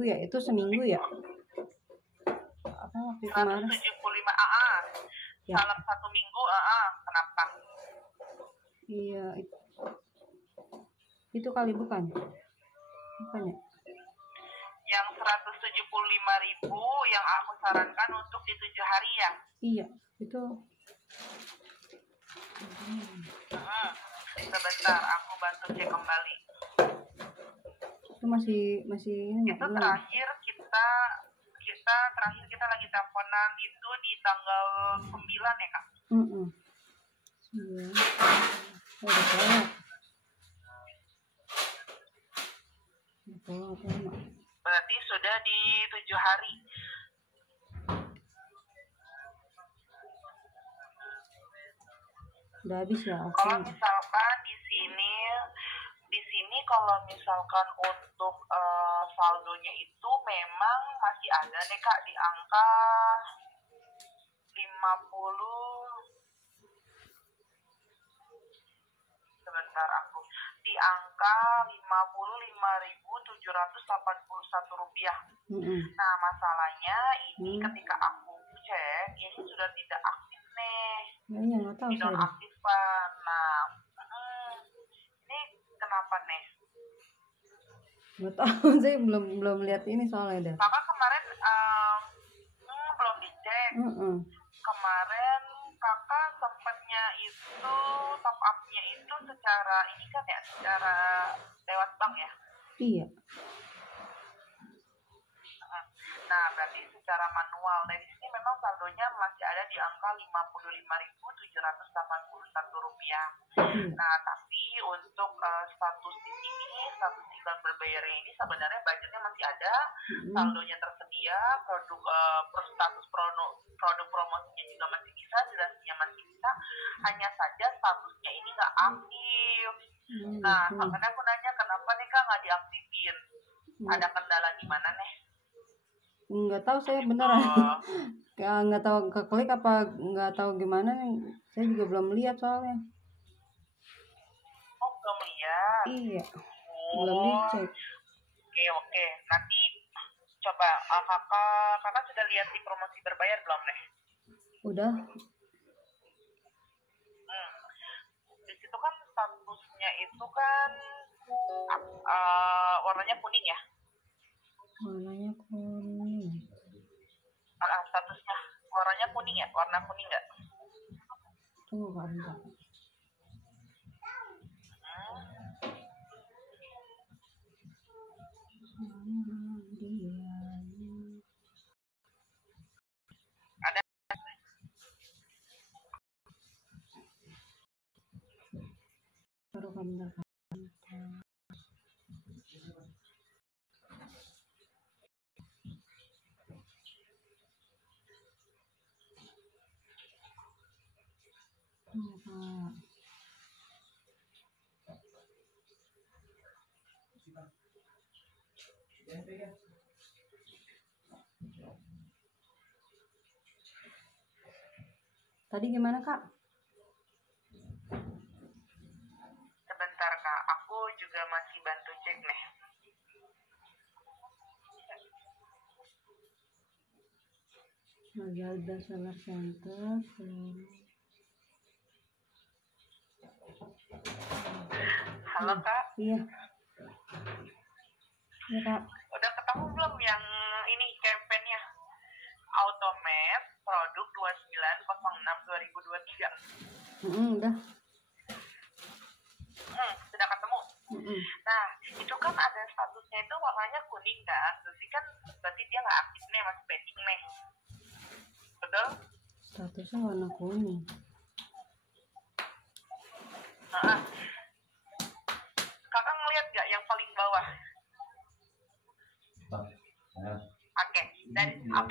ya, itu seminggu ya? Apa waktu kemarin? 175 Ya. Salam 1 minggu kenapa? Iya, itu kali bukan ya? Yang 175.000 yang aku sarankan untuk di 7 hari ya? Iya, itu. Sebentar, aku bantu cek kembali. Itu masih ini itu terakhir kita lagi teleponan itu di tanggal 9 ya kak? Iya. Udah banyak. Berarti sudah di 7 hari. Udah habis ya? Kalau misalkan di sini kalau misalkan untuk saldonya itu memang masih ada nih kak di angka 50. Sebentar aku di angka 55.781 rupiah. Nah masalahnya ini ketika aku cek ini sudah tidak aktif nih. Iya, nggak tahu tidak aktifkan. Nah ini kenapa nih? Nggak tahu, saya belum lihat ini soalnya dah. Kakak kemarin belum dicek. Kemarin kakak sempatnya itu top up-nya itu secara ini kan ya, secara lewat bank ya? Iya. Nah berarti secara manual. Dari sini memang saldonya masih ada di angka Rp55.781. Nah, tapi untuk status di sini, status iklan berbayarnya ini sebenarnya budgetnya masih ada, saldonya tersedia, produk promosinya juga masih bisa, durasinya masih bisa, hanya saja statusnya ini nggak aktif. Nah, makanya aku nanya kenapa nih Kak nggak diaktifin? Ada kendala gimana nih? Nggak tahu saya beneran. Nggak tahu keklik apa nggak tahu gimana nih. Saya juga belum lihat soalnya. Oh, belum lihat? Iya. Belum dicek. Oke. Nanti coba kakak sudah lihat di promosi berbayar belum nih? Udah. Di situ kan statusnya itu kan warnanya kuning ya? Warnanya kuning. Statusnya warnanya kuning ya? Warna kuning nggak? Tunggu bentar. Ada. Baru bentar. Tadi gimana Kak? Sebentar Kak, aku juga masih bantu cek nih. Lazada Seller Center. Halo Kak. Iya. Iya Kak. Udah ketemu belum yang ini campaign-nya? Automat produk 2906/2023. Udah. Sudah ketemu. Nah, itu kan ada statusnya itu warnanya kuning kan, berarti dia nggak aktif nih, masih pending nih. Betul? Statusnya warna kuning. Kakak ngeliat nggak yang paling bawah? Oke,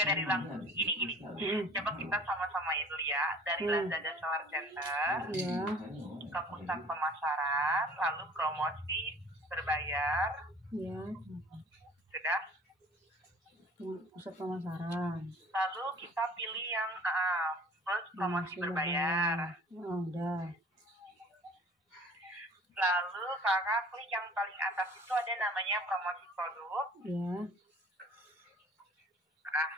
dari langsung gini. Coba kita sama-samain dulu ya. Dari Lazada Seller Center ke pusat pemasaran, lalu promosi berbayar. Iya. Sudah? Pusat pemasaran. Lalu kita pilih yang plus promosi berbayar. Udah. Lalu kakak klik yang paling atas itu ada namanya promosi produk. Iya. Nah,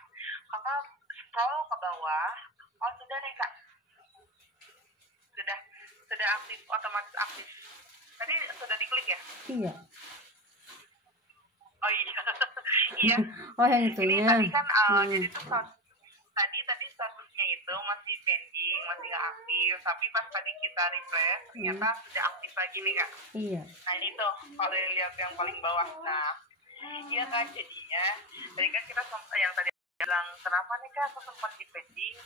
kakak scroll ke bawah. Oh, sudah nih Kak. Sudah aktif, otomatis aktif. Tadi sudah diklik ya? Iya. Oh iya. Iya. Oh yang Ini itunya. tadi kan jadi tuh tadi statusnya itu masih pending, masih nggak aktif. Tapi pas tadi kita refresh, ternyata sudah aktif lagi nih Kak. Iya. Nah ini tuh kalau lihat yang paling bawah. Nah, iya kan jadinya. Tadi kan kita yang tadi bilang kenapa nih Kak aku sempat di pending?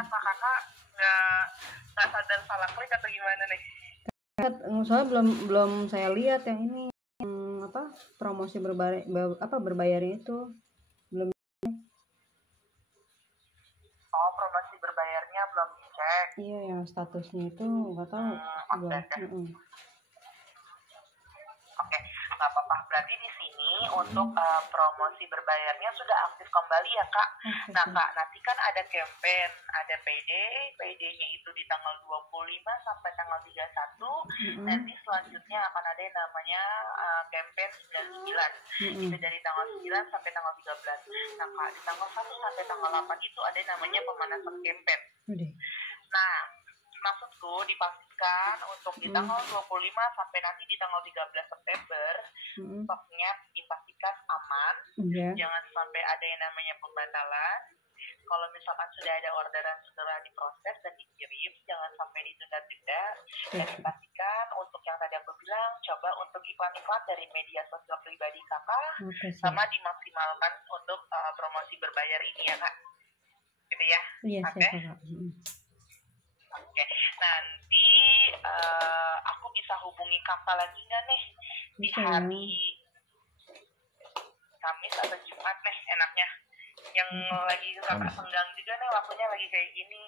Apa kakak nggak sadar salah klik atau gimana nih? Soalnya belum saya lihat yang ini yang apa promosi berbayarnya itu belum. Oh, promosi berbayarnya belum dicek. Iya, yang statusnya itu nggak tahu. Oke, nggak apa-apa. Berarti di sini untuk promosi berbayarnya sudah aktif kembali ya Kak. Nah Kak, nanti kan ada campaign, ada PD-nya itu di tanggal 25 sampai tanggal 31. Nanti selanjutnya akan ada yang namanya campaign 99. Itu dari tanggal 9 sampai tanggal 13. Nah Kak, di tanggal 1 sampai tanggal 8 itu ada yang namanya pemanasan campaign. Nah, maksudku dipastikan untuk di tanggal 25 sampai nanti di tanggal 13 September stoknya dipastikan aman. Jangan sampai ada yang namanya pembatalan. Kalau misalkan sudah ada orderan segera diproses dan dikirim, jangan sampai ditunda-tunda. Dan dipastikan untuk yang tadi aku bilang, coba untuk iklan-iklan dari media sosial pribadi kakak sama dimaksimalkan untuk promosi berbayar ini ya Kak. Gitu ya. Iya, Oke. siap Kakak. Oke, nanti aku bisa hubungi kakak lagi nggak nih di Bisa. hari Kamis atau Jumat nih enaknya? Yang lagi kakak Kamis. senggang juga nih, waktunya lagi kayak gini.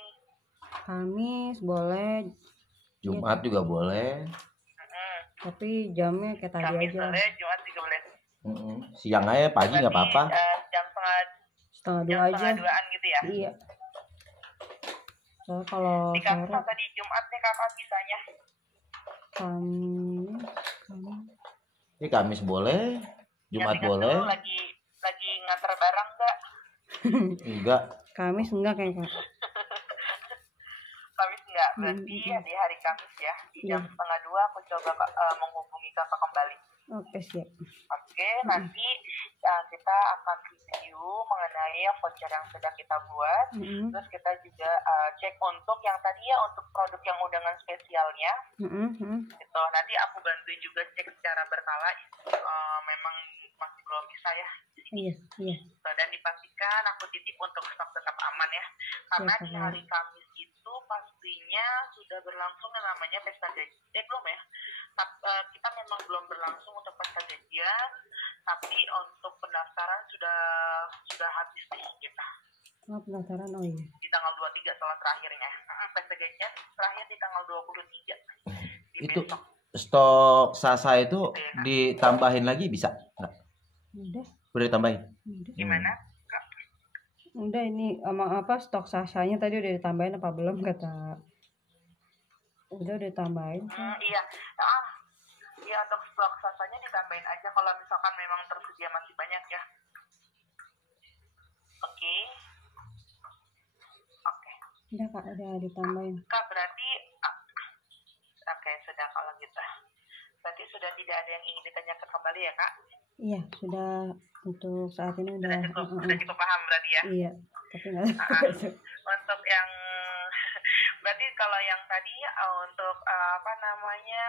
Kamis boleh, Jumat juga boleh. tapi jamnya kayak tadi Kamis aja. boleh, Jumat juga boleh. Siang aja, pagi nggak Berarti apa-apa. jam Setengah jam 2 aja. setengah 2-an gitu ya? Iya. Soalnya kalau Di Kamis sore atau di Jumat nih kakak bisanya? Kamis. Ini Kamis boleh, Jumat Ganti-ganti boleh. dulu, lagi nganter barang nggak? Enggak. Kamis enggak kayak Kak. Kamis nggak, berarti di hari Kamis ya, di jam Iya. setengah 2 aku coba menghubungi kakak kembali. Oke, siap. Oke, nanti kita akan review mengenai voucher yang sudah kita buat. Terus kita juga cek untuk yang tadi ya, untuk produk yang undangan spesialnya. Gitu. Nanti aku bantu juga cek secara berkala. Memang masih belum bisa ya. Iya. Dan dipastikan aku titip untuk stok tetap aman ya. Karena di hari Kamis itu pastinya sudah berlangsung yang namanya pesta gajian. Belum ya? Kita memang belum berlangsung untuk pesta gajian, tapi untuk pendaftaran sudah habis nih kita. Oh, pendaftaran, oh iya. Di tanggal 23 setelah terakhirnya. Pesta gajian terakhir di tanggal 23. Di Itu besok. stok Sasa itu ditambahin lagi bisa nggak? Udah ditambahin. Gimana? Udah, ini emang apa stok Sasanya tadi udah ditambahin apa belum kata? Udah ditambahin. Iya. Iya, untuk stok Sasanya ditambahin aja kalau misalkan memang tersedia masih banyak ya. Oke. Udah Kak, udah ditambahin. Kak, berarti oke, sudah kalau gitu. Berarti sudah tidak ada yang ingin ditanyakan kembali ya, Kak? Iya, sudah untuk saat ini udah Sudah cukup paham berarti ya? Iya, tapi nggak Untuk yang berarti kalau yang tadi untuk apa namanya,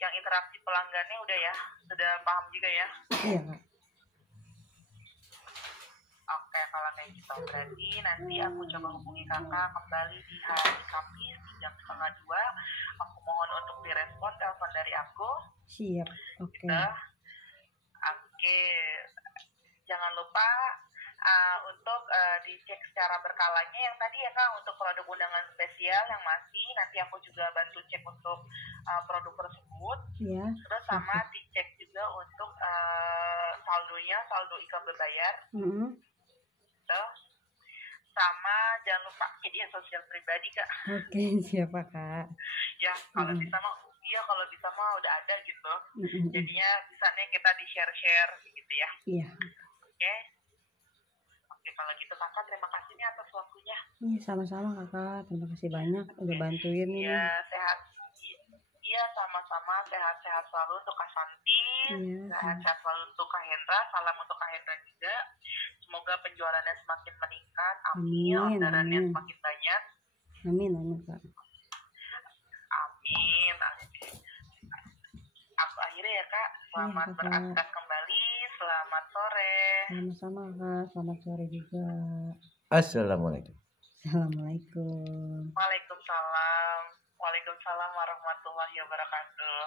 yang interaksi pelanggannya udah ya, sudah paham juga ya? Iya Kak. Oke, kalau kayak gitu berarti nanti aku coba hubungi kakak kembali di hari Kamis di jam 1:30. Aku mohon untuk direspon telepon dari aku. Siap. Oke. Gitu. Oke, jangan lupa untuk dicek secara berkalanya yang tadi ya Kak, untuk produk undangan spesial yang masih, nanti aku juga bantu cek untuk produk tersebut. Iya. Terus sama dicek juga untuk saldonya, saldo IKB bayar. Gitu. Sama jangan lupa media sosial pribadi Kak. Oke, siapa Kak? Ya, kalau bisa mah iya, kalau bisa mah udah ada gitu. Jadinya bisa nih kita di-share gitu ya. Iya. Oke. Oke, kalau gitu Kakak terima kasih nih atas waktunya. Iya, sama-sama Kakak. Terima kasih banyak udah bantuin nih. Iya, sehat. Iya, sama-sama, sehat-sehat selalu untuk Kak Santi. Iya. Sehat-sehat selalu untuk Kak Hendra. Salam untuk Kak Hendra juga. Semoga penjualannya semakin meningkat. Amin. Orderannya semakin banyak. Amin Kak. Amin. Aku akhirnya ya Kak. Selamat beraktivitas kembali. Selamat sore. Sama-sama Kak. Selamat sore juga. Assalamualaikum. Assalamualaikum. Waalaikumsalam. Waalaikumsalam warahmatullahi wabarakatuh.